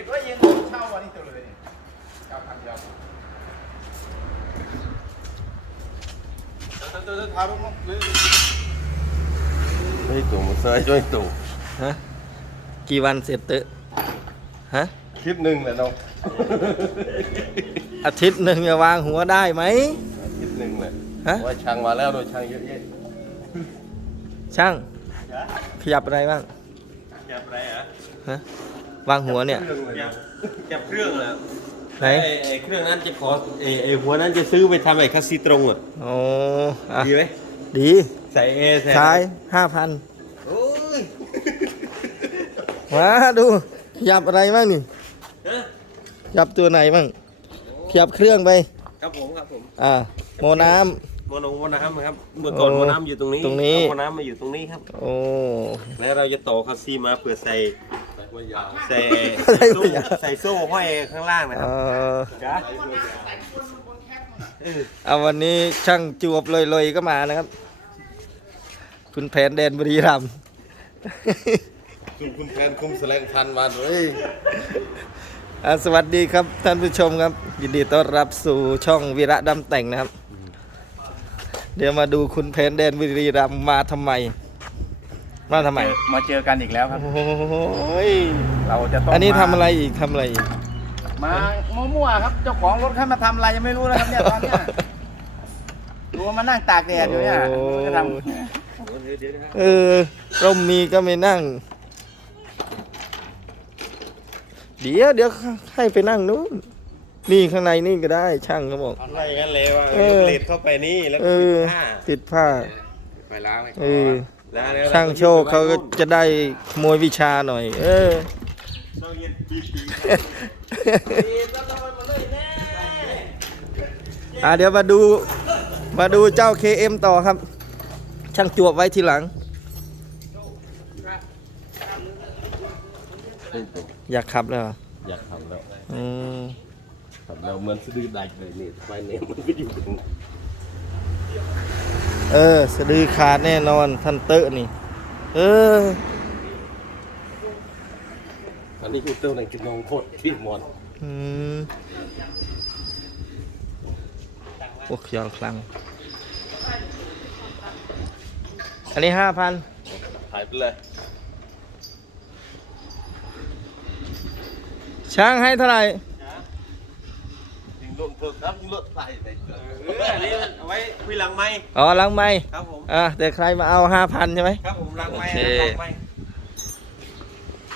คิดว่ายิงเช่าวันนี้ตัวเลยนี่เก้าพันเดียวตัวตัวทารุณมั้งเลยไม่ตู่มันเซยช่วยตู่ฮะกี่วันเสร็จเตอฮะคลิปหนึ่งแหละน้องอาทิตย์หนึ่งจะวางหัวได้ไหมคลิปหนึ่งแหละฮะว่าช่างมาแล้วโดยช่างเยอะแยะช่าง ขยับอะไรบ้างจับอะไรอะฮะ วางหัวเนี่ยครื่องเลยจับจับเครื่องแล้วไหนไอ้ไอ้เครื่องนั้นจะขอไอ้ไอ้หัวนั้นจะซื้อไปทำไอ้คัสซีตรงอะโอ้อะดีไหมดีใส่เอใส่ขายห้าพันโอ้ยมาดูขยับอะไรบ้างนี่ฮะขยับตัวไหนบ้างขยับเครื่องไป ครับผมครับผมอ่าโมน้โมโนโมน้ำครับเมื่อก่อนโอ้โมน้ำอยู่ตรงนี้ตรงนี้เอาโมน้ำมาอยู่ตรงนี้ครับำโอ้แล้วเราจะต่อคัสซีมาเพื่อใส่ ใส่หัวยาวใส่ใส่โซ่หัวยาวใส่โซ่ห้อยข้างล่างนะเอครับอจ้าเออเอาวันนี้ช่างจวบลอยๆก็มานะครับ คุณแผนแดนบุรีรัมย์คุณคุณแทนคุมแสลงพันมาเลยอ่าสวัสดีครับท่านผู้ชมครับ ยินดีต้อนรับสู่ช่องวีระดำแต่งนะครับ เดี๋ยวมาดูคุณแผนแดนบุรีรัมย์มาทำไม มาทำไมมาเจอกันอีกแล้วครับ โอ้ยเราจะต้องอันนี้ทำมาอะไรอีกทำอะไรอีก มามั่วๆครับ เจ้าของรถเข้ามาทำอะไรยังไม่รู้นะครับเนี่ยตอนเนี้ยดูว่ามานั่งตากแดดอยู่เนี่ยไม่รู้จะทำเดี๋ยวเดี๋ยวนะครับเออร่มมีก็ไม่นั่ง เดี๋ยวเดี๋ยวให้ไปนั่งนู้นนี่ข้างในนี่ก็ได้ช่างเขาบอก อะไรกันเลยว่าเออเลดเข้าไปนี่แล้วเอก็อ ปิดผ้าติดผ้า ไปล้างเลยเออแล้วเดี๋ยว ช่างโชคเขาก็จะได้ขโมยวิชาหน่อย เออต้องเย็นปีปีอะเดี๋ยวมาดูมาดูเจ้า KM ต่อครับ ช่างจวบไว้ทีหลังไม่ตู่อยากขับแล้วเหรออยากทำแล้วอืมทำแล้วเหมือนสะดือดักเลยนี่ไฟเนมมันก็อยู่ตรง เออสะดือขาดแน่นอนท่านเตอะนี่ เออ อันนี้กูเต้าในกินนองโคตรที่หมดอืมโอ้ยยาวคลัง อันนี้ห้าพันหายไปเลย ช้างให้เท่าไหร่ ยิงโดนเพิ่มครับยิงรถใส่ในเกลือเอออันนี้มันเอาไว้คุยหลังไม้อ๋อหลังไม่ครับผมอะแต่ใครมาเอาห้าพันใช่ไหมครับผมหลังไม้โอเคหลังไม้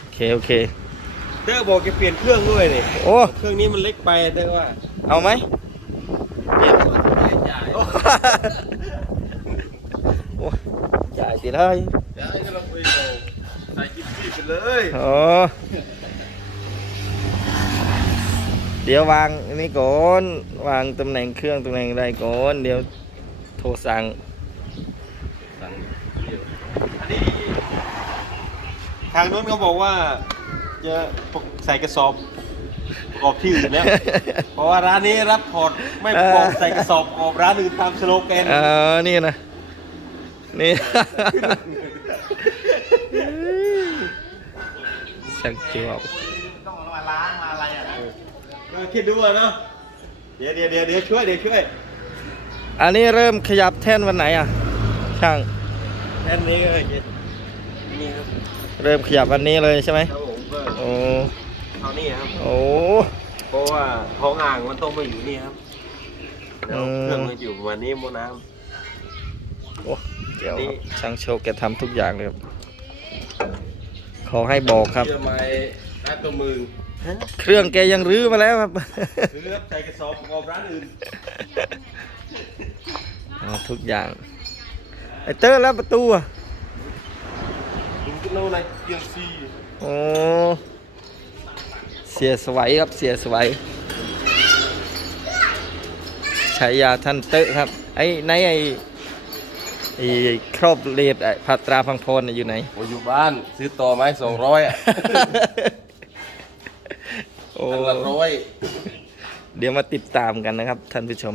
โอเคโอเคเด้อบอกจะเปลี่ยนเครื่องด้วยนี่โอ้เครื่องนี้มันเล็กไปเด้อว่า เอาไหมเปลี่ยนไม่ได้จ่ายโอ้โอ้จ่ายสิเลยเดี๋ยวไอ้นี่เราไปเอาใส่กิ๊บซี่ไปเลยอ๋อ เดี๋ยววางอันนี้ก่อนวางตำแหน่งเครื่องตำแหน่งอะไรก่อนเดี๋ยวโทรสั่งสั่งอันนี้ทางนู้นเขาบอกว่าจะใส่กระสอบประกอบที่อื่นแล้ว เพราะว่าร้านนี้รับพอร์ตไม่ประกอบใส่กระสอบประกอบร้านอื่นตามสโลแกนเออนี่นะนี่ช่างจวบต้องเอามาล้างมา อะไรอะนะเออคิดดูอะเนาะเดี๋ยวเดี๋ยวเดี๋ยวเดี๋ยวช่วยเดี๋ยวช่วยอันนี้เริ่มขยับแท่นวันไหนอะ ช่าง แค่นี้ก็จะนี่ครับเริ่มขยับวันนี้เลยใช่ไหมครับผมก็โอ้เท่านี้ครับโอ้เพราะว่าท้องอ่างมันต้องมาอยู่นี่ครับแล้วอืมเครื่องมันอยู่ประมาณนี้โมน้โอ้เดี๋ยวนี่ครับช่างโชคแกทำทุกอย่างเลยครับขอให้บอกครับ เชื่อไหมแอปตัวมือำ เครื่องแกยังรื้อมาแล้วครับคือครับใส่กระสอบประกอบร้านอื่นเอาทุกอย่างไอเตอร์แล้วประตูอะถึงจะโน่นในเกียร์ซีโอ้เสียสวัยครับเสียสวัยฉายาท่านเตอะครับ ไอ้ในไอ้ไอ้ครอบเลดไอ้พัตราพังพรน่ะอยู่ไหนโอ้อยู่บ้าน ซื้อต่อไหมสองร้อยอะโอ้อันละร้อยเดี๋ยวมาติดตามกันนะครับ ท่านผู้ชม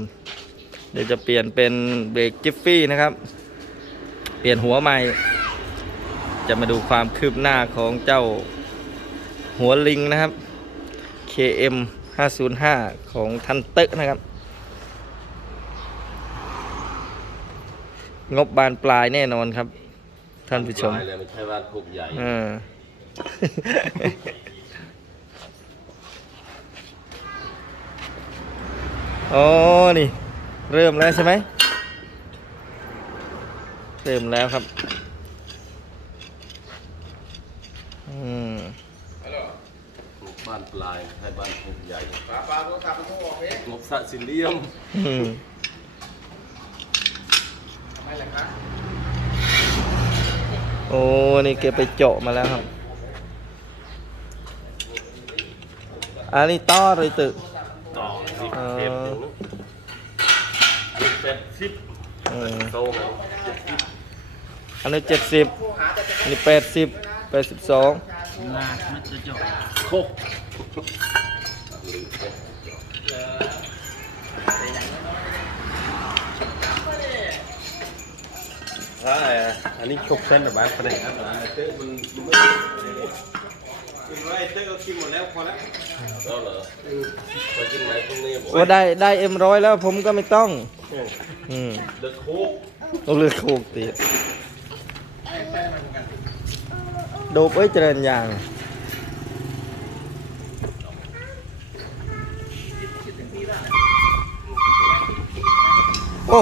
เดี๋ยวจะเปลี่ยนเป็นเบรกจิฟฟี่นะครับ เปลี่ยนหัวใหม่ จะมาดูความคืบหน้าของเจ้าหัวลิงนะครับ KM 505 ของทันเตอร์นะครับ งบบานปลายแน่นอนครับ ท่านผู้ชมปลายเลยไม่ใช่ว่าคุกใหญ่อ่า อ๋อ นี่ เริ่มแล้วใช่ไหม เริ่มแล้วครับ อืมคุกบ้านปลายให้บ้านคุกใหญ่ปลาปลาตัวขับมันต้องออกเองงบสะสิเลียมอืมทำไมล่ะครับโอ้ นี่แกไปเจาะมาแล้วครับ อันนี้ต้อเลยตึก ต่อสิบ เออ เทปถึงอันนี้เป็น สิบอืมโตไงอันนี้เจ็ดสิบอันนี้แปดสิบแปดสิบสองโคกใช่อันนี้ชกเส้นแบบบ้านคะแนนครับเต้มันมันไม่กินไว้เต้ก็กินหมดแล้วพอแล้วแล้วเหรอไปกินไหนพรุ่งนี้บอกโอ้ได้ได้เอ็มร้อยแล้วผมก็ไม่ต้อง อืมเด็กโคกต้องเลือกโคกตีโดบเอ้ยเจริญยาง โอ้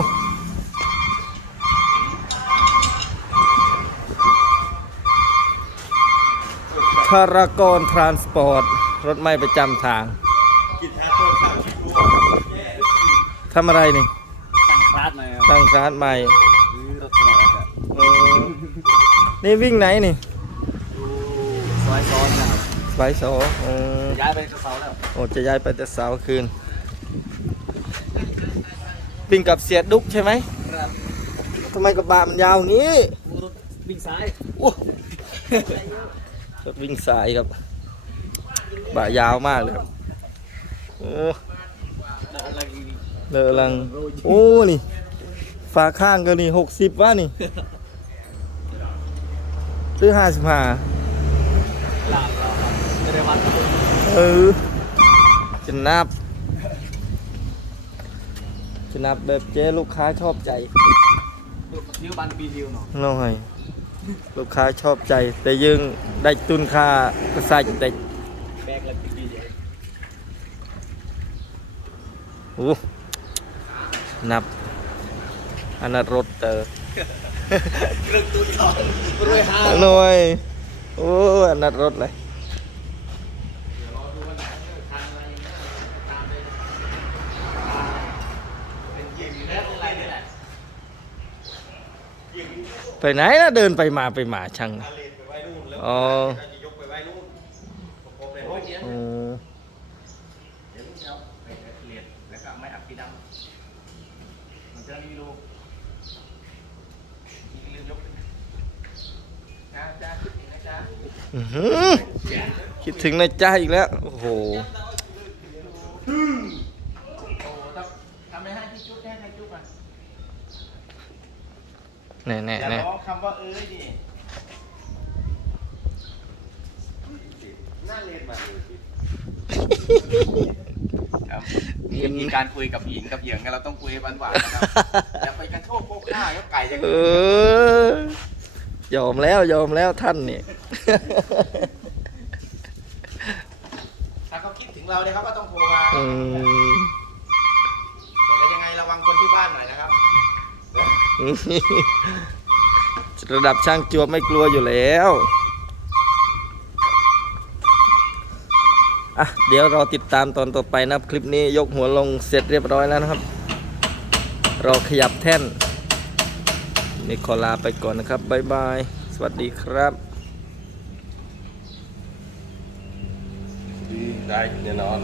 ทารากรทรานสปอร์ต รถไม่ประจำทางกินทาโทรศัพท์ทำอะไรนี่ ตั้งคลาสเลยตั้งคลาสใหม่รถสมัยอะเออนี่วิ่งไหนนี่ซอยซ้อนนะครับสายโสเออย้ายไปกระเซาแล้วโอ้จะย้ายไปแต่เสาร์คืน วิ่งกับเสียดุกใช่ไหมทำไมกระบะมันยาวอย่างนี้รถวิ่งซ้ายรถวิ่งสายครับบะยาวมากเลยครับโอ้อะไรเลอลัง โอ้ นี่ ฝาข้างก็นี่หกสิบว่านี่หรือห้าสิบห้าหลาบเราครับไม่ได้วัดเออจะนับจะนับแบบเจ๊ลูกค้าชอบใจนิ้วบันปีดิวเนาะน้อยลูกค้าชอบใจ แต่ยังได้ตุนค่าก็ใส่แต่แบกแล้วปีดีใหญ่โอ้นับ อันนั้นรถเตอร์เครื่องตูนทองรวยห้าหน่อยโอ้อันนั้นรถเลยเป็นเกียร์อยู่แล้วอะไรนี่แหละไปไหนนะเดินไปมาไปมาช่างอาเลนไปไว้นู่นแล้วอ๋อ จะยกไปไว้นู่นผมเลย โอ้ยเดี๋ยว อืม เดี๋ยวเดี๋ยวไปเรียนแล้วก็ไม่อัดปีดำมันจะมีรูลืมยกจ้าจ้าขึ้นอีกนะจ้า อื้อหือ คิดถึงนายจ้าอีกแล้ว โอ้โหโอ้ทำทำไม่ให้ที่จุ๊บให้ใครจุ๊บอะแน่แน่อย่าแน่ร้องคำว่าเอ้ยดิน่าเล่นมาเลยสิครับนี่มีการคุยกับหญิงกับเหยิงกันเราต้องคุยหวานๆนะครับอย่าไปกระโชกโคกข้าก็ไก่จะเออ ยอมแล้วยอมแล้วท่านนี่ ถ้าเขาคิดถึงเราเนี่ยเขาก็ต้องโทรมาอืมแต่ก็ยังไงระวังคนที่บ้านหน่อยนะครับระดับช่างจวบไม่กลัวอยู่แล้วอะเดี๋ยวรอติดตามตอนต่อไปนะครับ คลิปนี้ยกหัวลงเสร็จเรียบร้อยแล้วนะครับรอขยับแท่น นี่ขอลาไปก่อนนะครับบ๊ายบาย สวัสดีครับดีได้แน่นอน